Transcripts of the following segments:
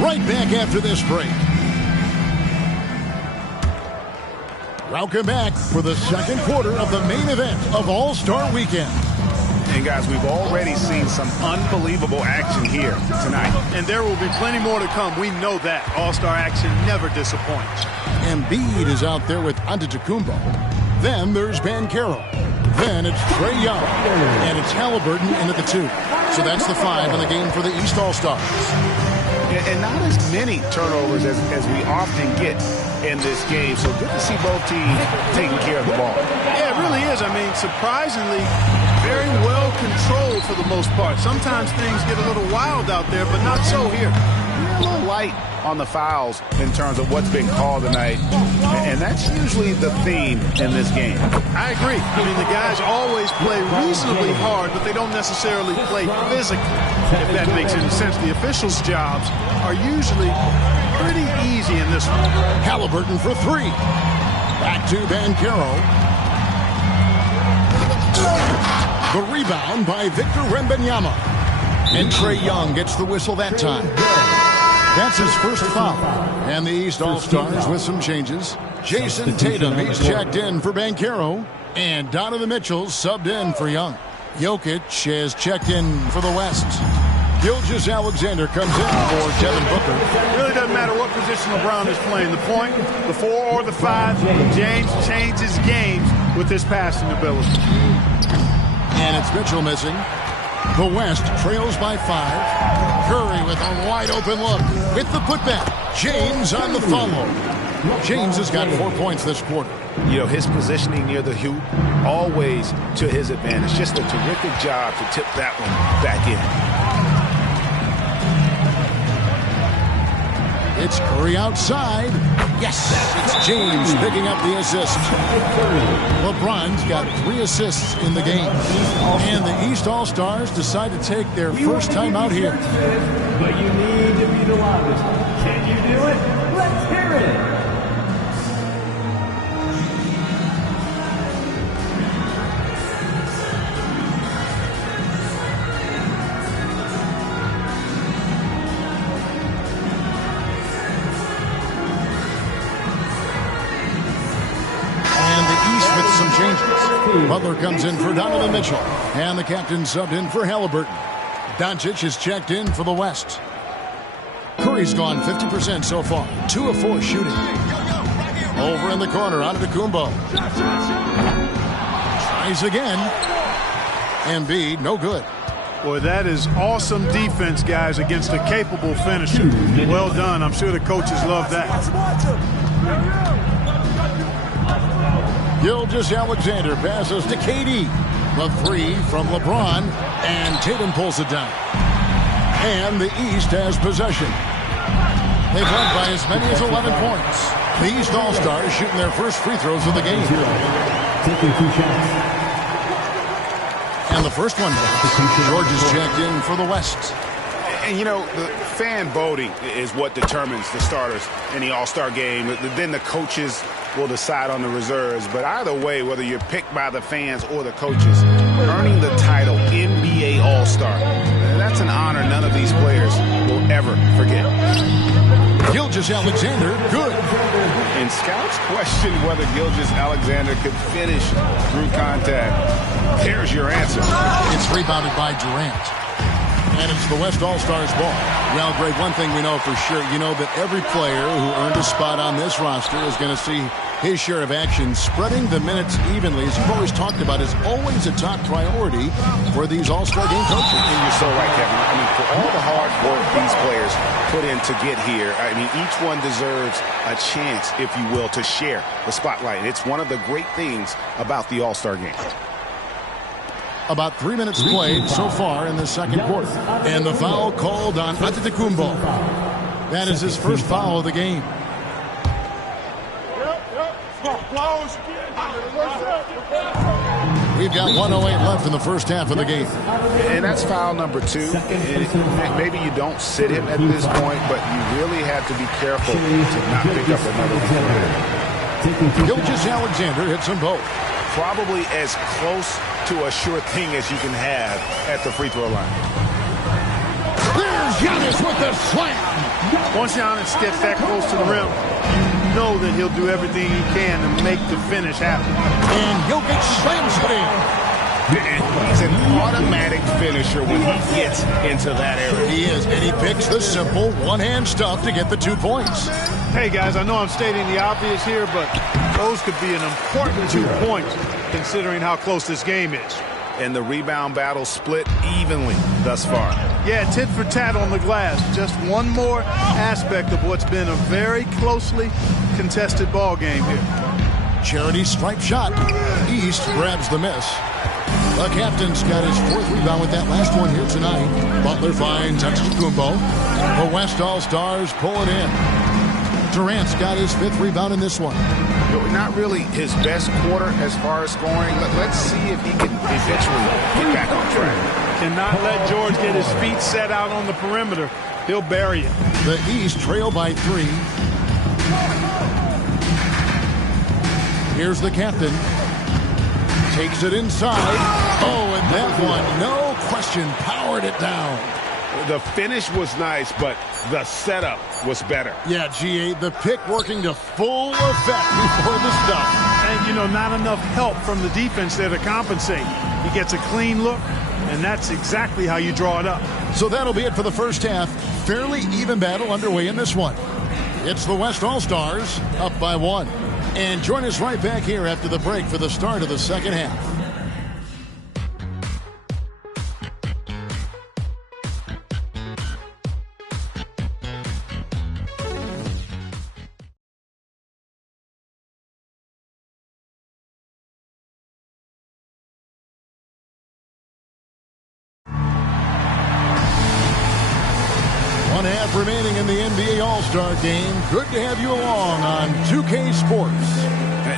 Right back after this break. Welcome back for the second quarter of the main event of All-Star Weekend. And guys, we've already seen some unbelievable action here tonight. And there will be plenty more to come. We know that. All-Star action never disappoints. Embiid is out there with Antetokounmpo. Then there's Banchero. Then it's Trae Young. And it's Halliburton in at the 2. So that's the 5 in the game for the East All-Stars. And not as many turnovers as we often get in this game. So good to see both teams taking care of the ball. Yeah, it really is. I mean, surprisingly, very well controlled for the most part. Sometimes things get a little wild out there, but not so here. A little light on the fouls in terms of what's been called tonight. And that's usually the theme in this game. I agree. I mean, the guys always play reasonably hard, but they don't necessarily play physically, if that makes any sense. The officials' jobs are usually pretty easy in this one. Halliburton for 3. Back to Banchero. The rebound by Victor Wembanyama. And Trae Young gets the whistle that time. That's his first foul. And the East All-Stars with some changes. Jason Tatum, he's checked in for Banchero. And Donovan Mitchell subbed in for Young. Jokic has checked in for the West. Gilgeous-Alexander comes in for Devin Booker. It really doesn't matter what position LeBron is playing. The point, the 4 or the 5, James changes games with his passing ability. And it's Mitchell missing. The West trails by 5. Curry with a wide-open look. With the putback. James on the follow. James has got 4 points this quarter. You know, his positioning near the hoop, always to his advantage. Just a terrific job to tip that one back in. It's Curry outside. Yes, it's James picking up the assist. LeBron's got 3 assists in the game. And the East All-Stars decide to take their first time out here. But you need to be the loudest. Can you do it? Let's hear it. Butler comes in for Donovan Mitchell. And the captain subbed in for Halliburton. Doncic is checked in for the West. Curry's gone 50% so far. 2 of 4 shooting. Over in the corner, Antetokounmpo. Tries again. Embiid, no good. Boy, that is awesome defense, guys, against a capable finisher. Well done. I'm sure the coaches love that. Gilgeous-Alexander passes to KD. The 3 from LeBron. And Tatum pulls it down. And the East has possession. They've led by as many as 11 points. The East All-Stars shooting their first free throws of the game. Taking 2 shots. And the first one down. George is checked in for the West. And, you know, the fan voting is what determines the starters in the All-Star game. Then the coaches will decide on the reserves. But either way, whether you're picked by the fans or the coaches, earning the title NBA All-Star, that's an honor none of these players will ever forget. Gilgeous-Alexander, good. And scouts question whether Gilgeous-Alexander could finish through contact. Here's your answer. It's rebounded by Durant. And it's the West All-Stars ball. Well, Greg, one thing we know for sure, you know that every player who earned a spot on this roster is going to see his share of action. Spreading the minutes evenly, as you've always talked about, is always a top priority for these All-Star game coaches. And you're so right, Kevin. I mean, for all the hard work these players put in to get here, I mean, each one deserves a chance, if you will, to share the spotlight. It's one of the great things about the All-Star game. About 3 minutes played so far in the second quarter. And the foul called on Antetokounmpo. That is his first foul of the game. We've got 1:08 left in the first half of the game. And that's foul number 2. Maybe you don't sit him at this point, but you really have to be careful to not pick up another one. Gilgeous-Alexander hits them both. Probably as close to a sure thing as you can have at the free throw line. There's Giannis with the slam. Once Giannis gets that close to the rim, you know that he'll do everything he can to make the finish happen. And Jokic slams it in. He's an automatic finisher when he gets into that area. He is, and he picks the simple one-hand stuff to get the 2 points. Hey, guys, I know I'm stating the obvious here, but those could be an important 2 points considering how close this game is. And the rebound battle split evenly thus far. Yeah, tit for tat on the glass. Just one more aspect of what's been a very closely contested ball game here. Charity stripe shot. East grabs the miss. The captain's got his 4th rebound with that last one here tonight. Butler finds Antetokounmpo. The West All-Stars pull it in. Durant's got his 5th rebound in this one. Not really his best quarter as far as scoring. Let's see if he can eventually get back on track. Cannot let George get his feet set out on the perimeter. He'll bury it. The East trail by 3. Here's the captain. Takes it inside. Oh, and that one, no question, powered it down. The finish was nice, but the setup was better. Yeah, G8, the pick working to full effect before the stuff. And, you know, not enough help from the defense there to compensate. He gets a clean look, and that's exactly how you draw it up. So that'll be it for the first half. Fairly even battle underway in this one. It's the West All-Stars up by 1. And join us right back here after the break for the start of the second half. One half remaining in the NBA All-Star game. Good to have you along on 2K Sports.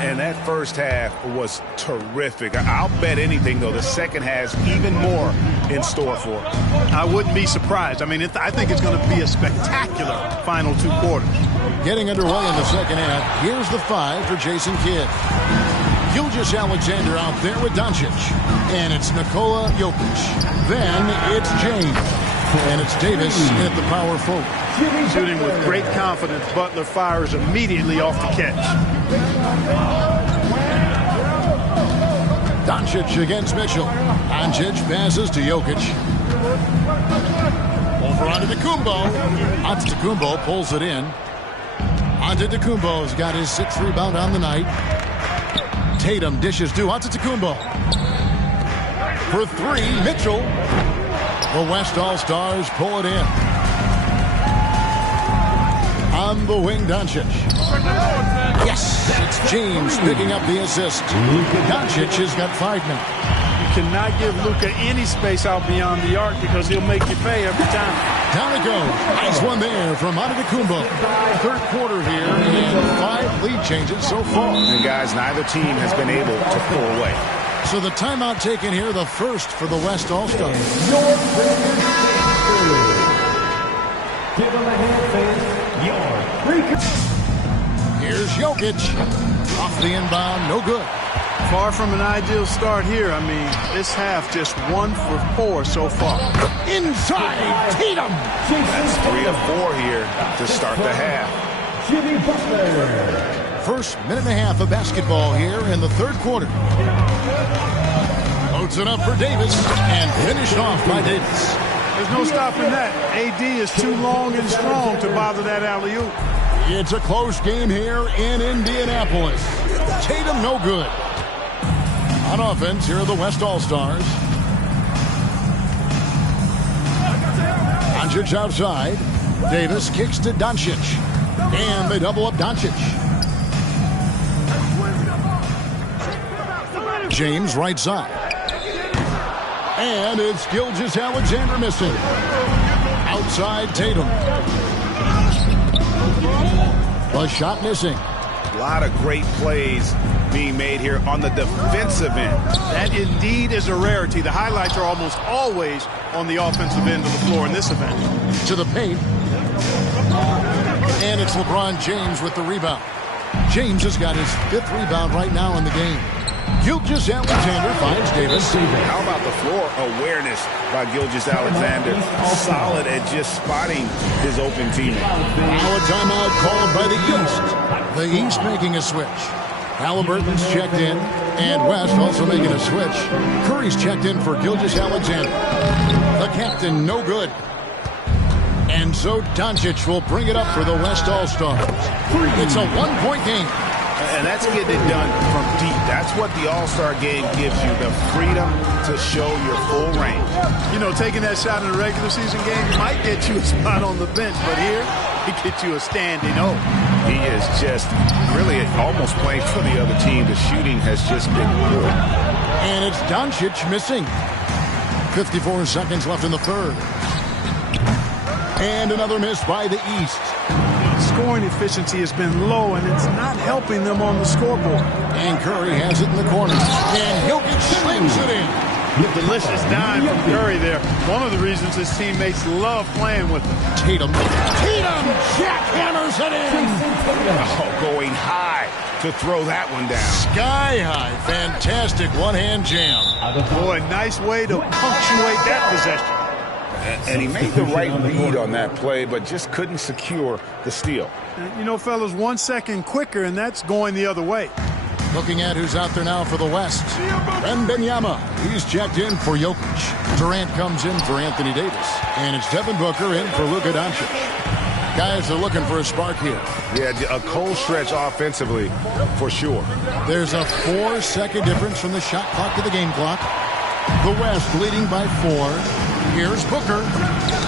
And that first half was terrific. I'll bet anything, though, the second has even more in store for it. I wouldn't be surprised. I mean, I think it's going to be a spectacular final 2 quarters. Getting underway in the second half. Here's the 5 for Jason Kidd. Gilgeous Alexander out there with Doncic. And it's Nikola Jokic. Then it's James. And it's Davis at the power forward. Shooting with great confidence, Butler fires immediately off the catch. Doncic against Mitchell. Doncic passes to Jokic. Over Antetokounmpo. Antetokounmpo pulls it in. Antetokounmpo's got his 6th rebound on the night. Tatum dishes to Antetokounmpo. For 3, Mitchell. The West All-Stars pull it in. On the wing, Doncic. Yes, it's James picking up the assist. Doncic has got 5 now. You cannot give Luka any space out beyond the arc because he'll make you pay every time. Down it goes. Nice one there from Antetokounmpo. 3rd quarter here, and 5 lead changes so far. And guys, neither team has been able to pull away. So the timeout taken here, the first for the West All-Stars. Give him a hand, fans. Here's Jokic. Off the inbound, no good. Far from an ideal start here. I mean, this half just 1 for 4 so far. Inside, Tatum. That's 3 of 4 here to start the half. Jimmy Butler. First minute and a half of basketball here in the 3rd quarter. Loads it up for Davis and finished off by Davis. There's no stopping that. AD is too long and strong to bother that alley-oop. It's a close game here in Indianapolis. Tatum no good. On offense, here are the West All-Stars. Doncic outside. Davis kicks to Doncic. And they double up Doncic. James right side. And it's Gilgeous Alexander missing. Outside Tatum. The shot missing. A lot of great plays being made here on the defensive end. That indeed is a rarity. The highlights are almost always on the offensive end of the floor in this event. To the paint. And it's LeBron James with the rebound. James has got his 5th rebound right now in the game. Gilgeous-Alexander finds Davis. How about the floor awareness by Gilgeous-Alexander? Solid at just spotting his open teammate. Now a timeout called by the East. The East making a switch. Halliburton's checked in, and West also making a switch. Curry's checked in for Gilgeous-Alexander. The captain, no good. And so Doncic will bring it up for the West All-Stars. It's a one-point game. And that's getting it done from deep. That's what the All-Star game gives you, the freedom to show your full range. You know, taking that shot in a regular season game might get you a spot on the bench, but here, he gets you a standing O. He is just really almost playing for the other team. The shooting has just been poor. And it's Doncic missing. 54 seconds left in the third. And another miss by the East. Scoring efficiency has been low, and it's not helping them on the scoreboard. And Curry has it in the corner. And Jokic slings it in. Delicious dime from Curry there. One of the reasons his teammates love playing with him. Tatum jackhammers it in. Oh, going high to throw that one down. Sky high. Fantastic one-hand jam. Boy, nice way to punctuate that possession. And he made the right read on that play, but just couldn't secure the steal. You know, fellas, 1 second quicker, and that's going the other way. Looking at who's out there now for the West. Wembanyama. He's checked in for Jokic. Durant comes in for Anthony Davis. And it's Devin Booker in for Luka Doncic. Guys are looking for a spark here. Yeah, a cold stretch offensively, for sure. There's a 4-second difference from the shot clock to the game clock. The West leading by 4. Here's Booker.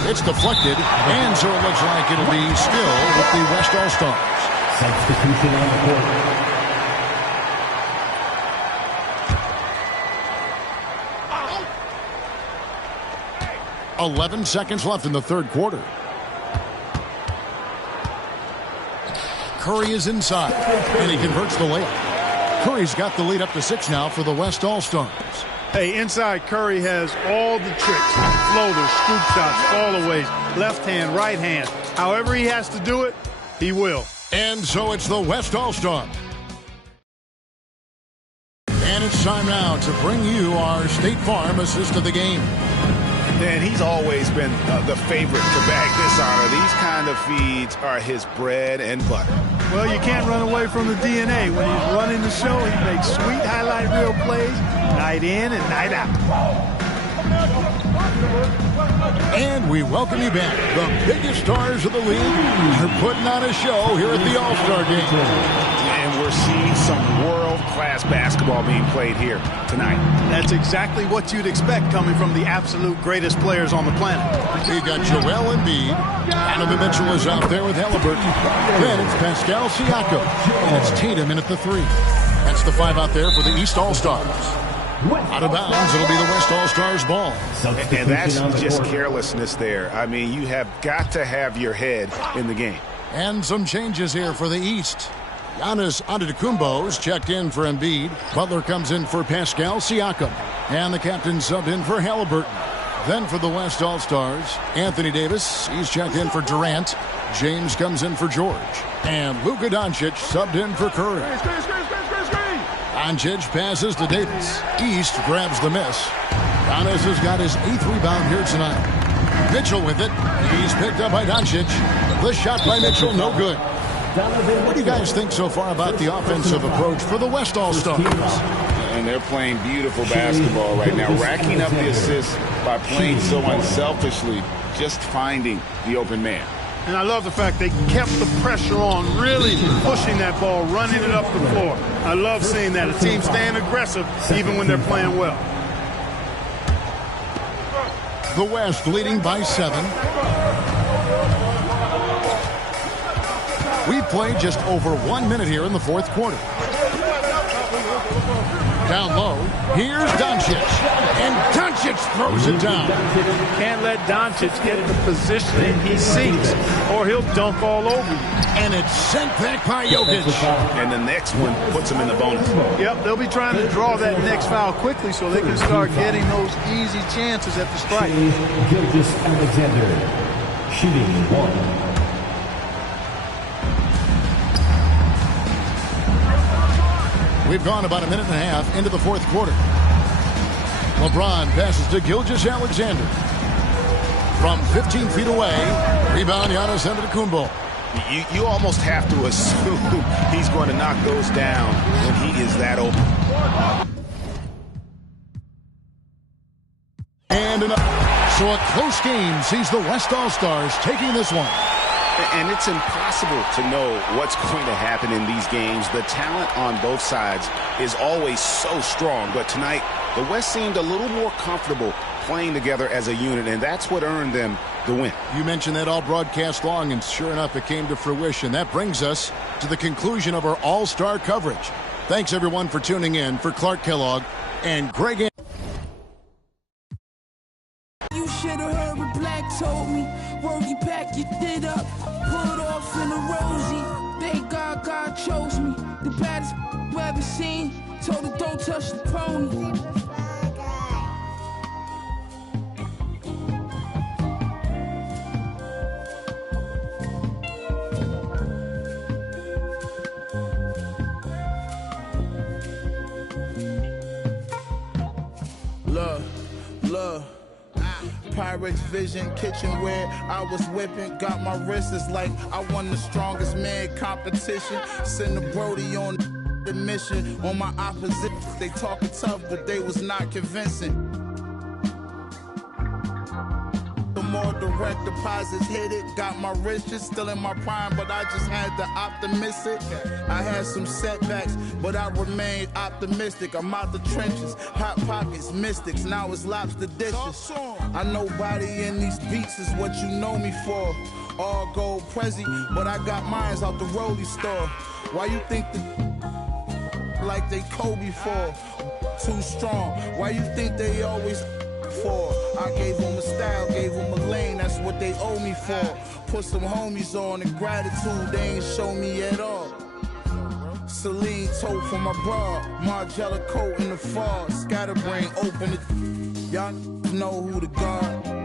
It's deflected, and so it looks like it'll be still with the West All-Stars. Substitution on the court. 11 seconds left in the third quarter. Curry is inside, and he converts the layup. Curry's got the lead up to 6 now for the West All-Stars. Hey, inside Curry has all the tricks. Floaters, scoop shots, fallaways, left hand, right hand. However he has to do it, he will. And so it's the West All-Star. And it's time now to bring you our State Farm assist of the game. And he's always been the favorite to bag this honor. These kind of feeds are his bread and butter. Well, you can't run away from the DNA. When he's running the show, he makes sweet highlight reel plays night in and night out. And we welcome you back. The biggest stars of the league are putting on a show here at the All-Star Game. And we're seeing some world-class basketball being played here tonight. That's exactly what you'd expect coming from the absolute greatest players on the planet. We've got Joel Embiid. Donovan Mitchell is out there with Halliburton. Then it's Pascal Siakam. And it's Tatum in at the 3. That's the 5 out there for the East All-Stars. Out of bounds, it'll be the West All-Stars ball. And that's just carelessness there. I mean, you have got to have your head in the game. And some changes here for the East. Giannis Antetokounmpo's checked in for Embiid. Butler comes in for Pascal Siakam. And the captain subbed in for Halliburton. Then for the West All-Stars, Anthony Davis, he's checked in for Durant. James comes in for George. And Luka Doncic subbed in for Curry. Doncic passes to Davis. East grabs the miss. Giannis has got his 8th rebound here tonight. Mitchell with it. He's picked up by Doncic. The shot by Mitchell, no good. What do you guys think so far about the offensive approach for the West All-Stars? And they're playing beautiful basketball right now, racking up the assists by playing so unselfishly, just finding the open man. And I love the fact they kept the pressure on, really pushing that ball, running it up the floor. I love seeing that. A team staying aggressive even when they're playing well. The West leading by 7. We've played just over 1 minute here in the fourth quarter. Down low, here's Doncic. And Doncic throws it down. Can't let Doncic get the positioning he seeks, or he'll dunk all over you. And it's sent back by Jokic. And the next one puts him in the bonus. Yep, they'll be trying to draw that next foul quickly so they can start getting those easy chances at the strike. Gilgeous-Alexander, shooting 1. We've gone about a minute and a half into the fourth quarter. LeBron passes to Gilgeous-Alexander. From 15 feet away, rebound Giannis Antetokounmpo. You almost have to assume he's going to knock those down when he is that open. And so a close game sees the West All-Stars taking this one. And it's impossible to know what's going to happen in these games. The talent on both sides is always so strong. But tonight, the West seemed a little more comfortable playing together as a unit, and that's what earned them the win. You mentioned that all broadcast long, and sure enough, it came to fruition. That brings us to the conclusion of our All-Star coverage. Thanks, everyone, for tuning in. For Clark Kellogg and Greg. You should have heard what Black told me. Worry, pack your shit up. Put off in a rosy. Thank God God chose me. The baddest you ever seen. Told her don't touch the pony. Look. Pirates vision, kitchenware, I was whipping, got my wrists like I won the strongest man competition. Send the Brody on the mission. On my opposite, they talking tough, but they was not convincing. The more direct deposits hit it, got my riches still in my prime, but I just had the optimistic. I had some setbacks, but I remained optimistic. I'm out the trenches, hot pockets, mystics, now it's lobster dishes. I know body in these beats is what you know me for. All gold Prezi, but I got mines out the Rollie store. Why you think like they Kobe for? Too strong. Why you think they always for? I gave them a style, gave them a lane, that's what they owe me for. Put some homies on and gratitude they ain't show me at all. Celine tote for my bra, Margiela coat in the fall, scatterbrain open it. Y'all know who the guard.